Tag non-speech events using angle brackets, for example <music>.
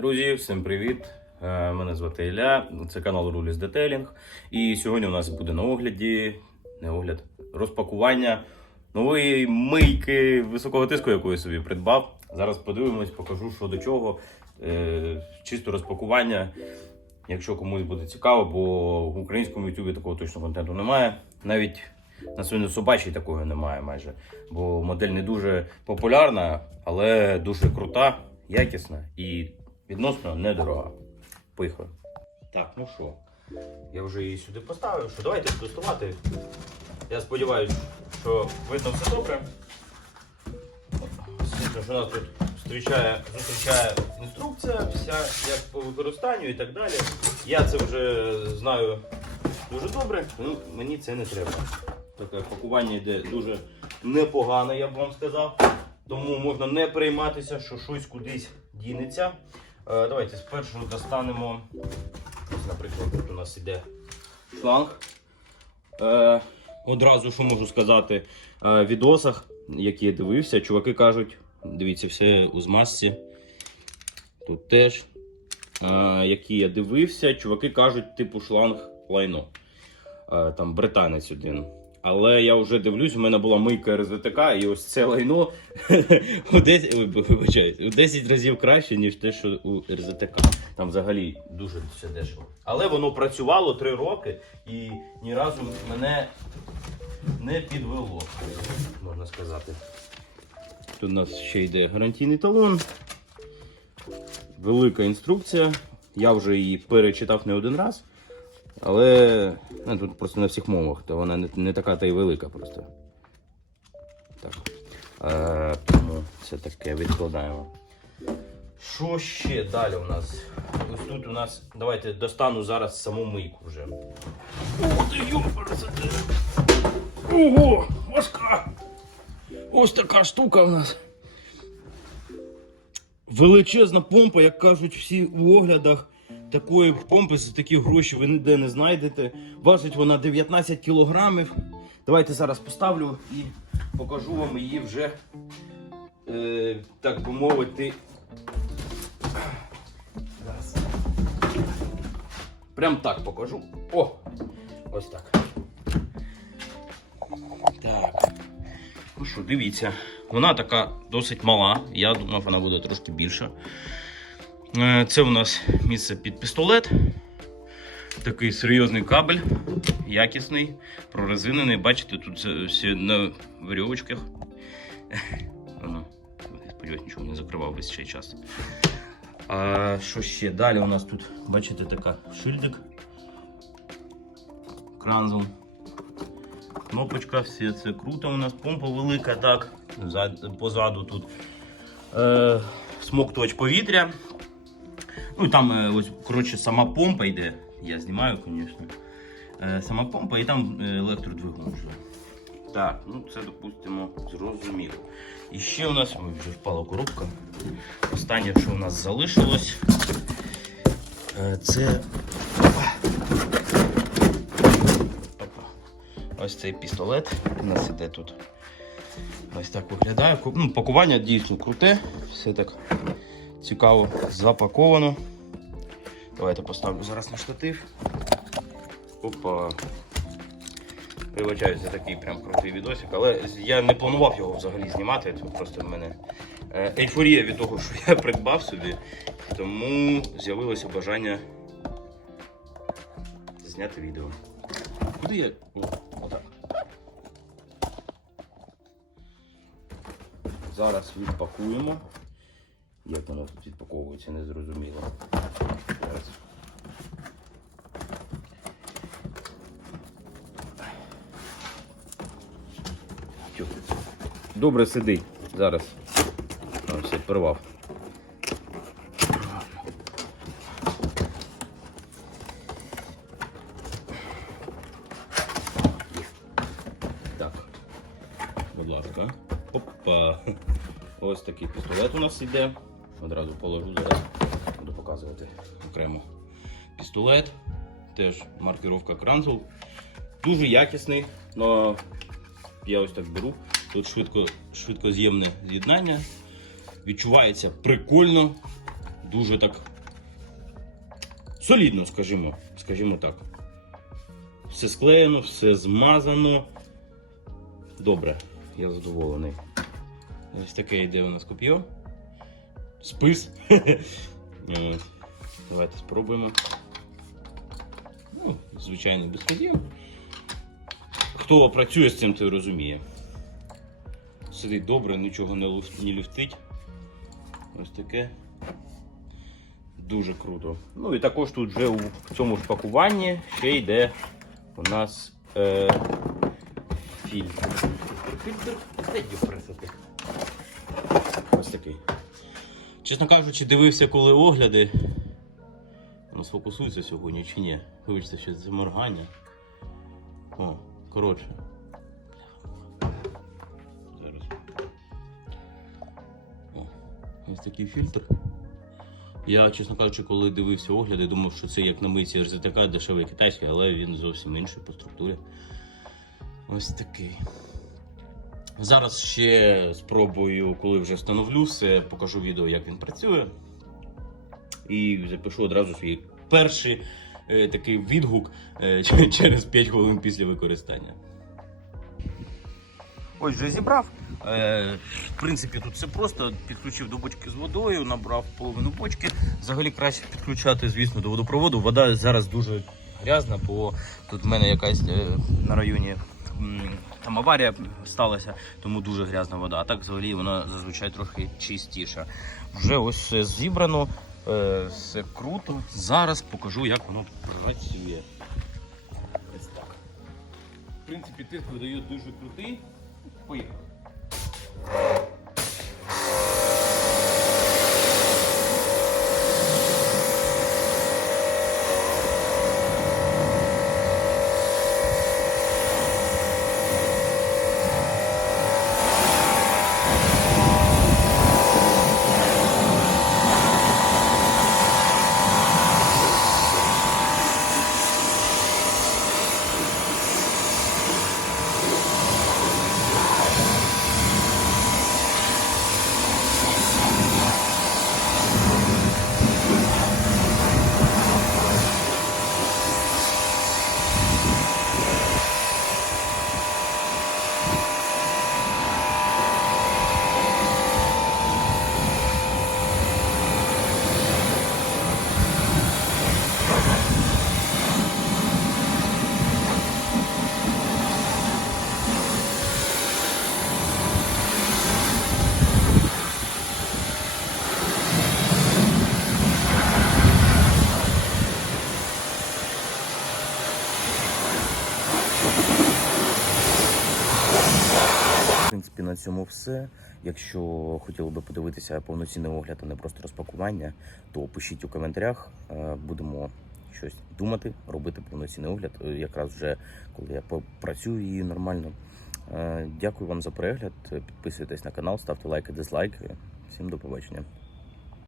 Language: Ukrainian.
Друзі, всім привіт! Е, Мене звати Ілля, це канал Руліс Детейлінг. І сьогодні у нас буде на огляді не огляд, розпакування нової мийки високого тиску, яку я собі придбав. Зараз подивимось, покажу, що до чого. Е, Чисто розпакування. Якщо комусь буде цікаво, бо в українському YouTube такого точно контенту немає. Навіть на свинособачій такого немає майже. Бо модель не дуже популярна, але дуже крута, якісна і відносно недорога. Поїхали. Так, ну що, я вже її сюди поставив. Що давайте тестувати. Я сподіваюся, що видно все добре. Звісно, що нас тут зустрічає, зустрічає інструкція, вся як по використанню і так далі. Я це вже знаю дуже добре, ну мені це не треба. Таке пакування йде дуже непогане, я б вам сказав. Тому можна не перейматися, що щось кудись дінеться. Е, давайте спершу достанемо. Ось, наприклад, тут у нас іде шланг. Е, одразу що можу сказати, е, в відосах, які я дивився, чуваки кажуть, дивіться, все у змазці. Тут теж. Які я дивився, чуваки кажуть, типу шланг лайно. Там британець один. Але я вже дивлюсь, у мене була мийка РЗТК, і ось це лайно <laughs> у 10, вибачаюсь, у 10 разів краще, ніж те, що у РЗТК. Там взагалі дуже все дешево. Але воно працювало 3 роки і ні разу мене не підвело, можна сказати. Тут у нас ще йде гарантійний талон, велика інструкція. Я вже її перечитав не один раз. Але ну, тут просто на всіх мовах, то вона не, не така та й велика просто. Так. Е, тому це таке відкладаємо. Що ще далі у нас? Ось тут у нас. Давайте достану зараз саму мийку вже. О, ти йопарасоте! Ого! Важка! Ось така штука у нас. Величезна помпа, як кажуть всі в оглядах. Такої помпи за такі гроші ви ніде не знайдете. Важить вона 19 кілограмів. Давайте зараз поставлю і покажу вам її вже, е, так би мовити. Зараз. Прям так покажу. О! Ось так. Так. Ну що, дивіться, вона така досить мала. Я думав, вона буде трошки більша. Е, Це у нас місце під пістолет. Такий серйозний кабель, якісний, прорезинений. Бачите, тут все- на верьовочках. <laughs> Сподіваюсь, нічого не закривав весь цей час. А що ще? Далі у нас тут, бачите, така шильдик. Кранзел. Кнопочка, все це круто. У нас помпа велика, так. Позаду тут е, смоктувач повітря. Ну там е, ось, коротше, сама помпа йде. Я знімаю, звісно. Е, сама помпа і там е, електродвигун вже. Так, ну це допустимо зрозуміло. І ще у нас ой, вже впала коробка. Останнє, що у нас залишилось, це. Опа. Ось цей пістолет. У нас іде тут. Ось так виглядає. Ну, пакування дійсно круте. Все так цікаво запаковано. Давайте поставлю зараз на штатив. Опа. Вибачаюсь за такий прям крутий відосик, але я не планував його взагалі знімати. Це просто в мене е, ейфорія від того, що я придбав собі. Тому з'явилося бажання зняти відео. Куди я. О, отак. Зараз відпакуємо. Як воно тут відпаковується, не зрозуміло. Зараз. Добре сиди. Зараз. О, все, порвав. Так. Будь ласка. Опа. Ось такий пістолет у нас йде. Одразу положу зараз. Буду показувати окремо. Пістолет. Теж маркировка Кранзел. Дуже якісний, але я ось так беру. Тут швидко, швидкоз'ємне з'єднання. Відчувається прикольно. дуже так солідно, скажімо, скажімо так. Все склеєно, все змазано. Добре, я задоволений. Ось таке йде у нас коп'є. Спис. <laughs> Давайте спробуємо. Ну, звичайно, без ходів. Хто працює з цим, той розуміє. Сидить добре, нічого не, люфтить. Ось таке. Дуже круто. Ну і також тут вже в цьому ж пакуванні ще йде у нас е, фільтр. Фільтр. Ось такий. Чесно кажучи, дивився, коли огляди. Ну, сфокусується сьогодні чи ні. Вибачте, що це моргання. О, коротше. Зараз. О, ось такий фільтр. Я, чесно кажучи, коли дивився огляди, думав, що це як на миті РЗТК, дешевий китайський, але він зовсім інший по структурі. Ось такий. Зараз ще спробую, коли вже встановлю все, покажу відео, як він працює. І запишу одразу свій перший е, такий відгук е, <laughs> через 5 хвилин після використання. Ось вже зібрав. Е, в принципі, тут все просто. Підключив до бочки з водою, набрав половину бочки. Взагалі краще підключати, звісно, до водопроводу. Вода зараз дуже грязна, бо тут в мене якась е, на районі там аварія сталася, тому дуже грязна вода. А так взагалі вона зазвичай трохи чистіша. Вже ось зібрано, е, все круто. Зараз покажу, як воно працює. Ось так. В принципі, тиск видає дуже крутий. Поїхали. В принципі, на цьому все. Якщо хотіли би подивитися повноцінний огляд, а не просто розпакування, то пишіть у коментарях. Е, Будемо щось думати, робити повноцінний огляд. Е, Якраз вже коли я працюю її нормально. Е, Дякую вам за перегляд. Підписуйтесь на канал, ставте лайки, дизлайки. Всім до побачення.